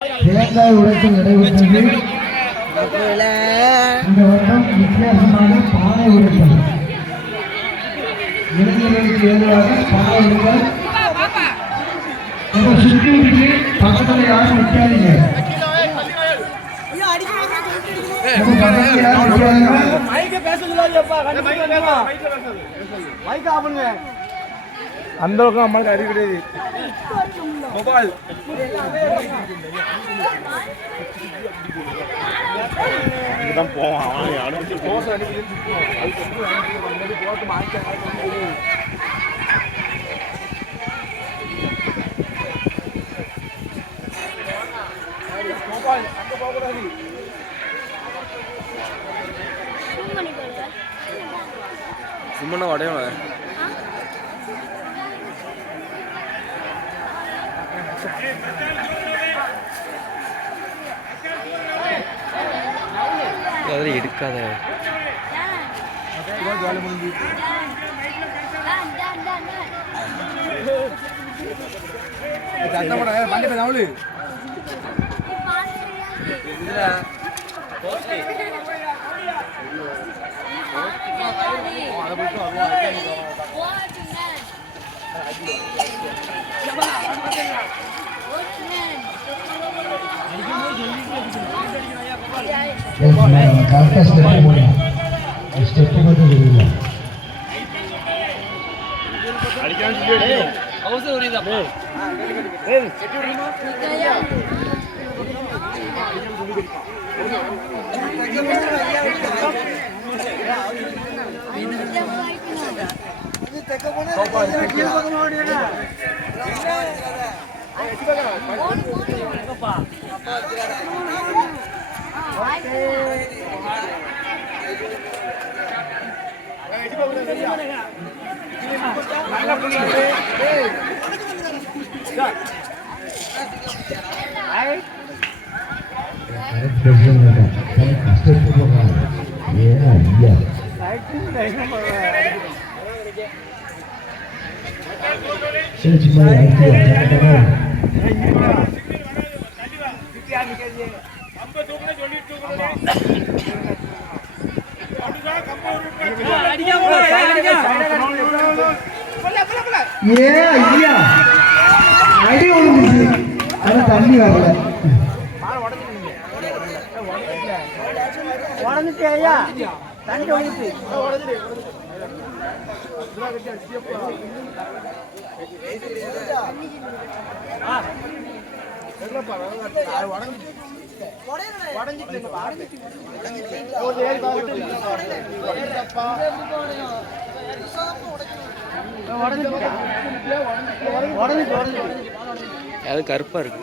தேங்காய் உடைத்தல் நடைபெற்றது. இந்த வருடம் வித்தியாசமாக பானை உடைத்தல், இளைஞர்களுக்கு ஏதுவாக பானை உடைத்தல். சுற்றி பக்கத்தில் யாரும் நிற்காதீங்க. அந்த அளவுக்கு நம்மளுக்கு அறிவு கிடையாது. மொபைல் தான் போவான் மொபைல் அங்க போகக்கூடாது. சும்மன வடையும் அதில் எடுக்காத கரெக்டாக ஸ்டெப்பு போடலாம். ஸ்டெப்பு மட்டும் தெரியல. அடி ஒழுங்குச்சு, அது தண்ணி வரல. தண்ணி ஒழுங்குச்சு. அது கருப்பா இருக்கு.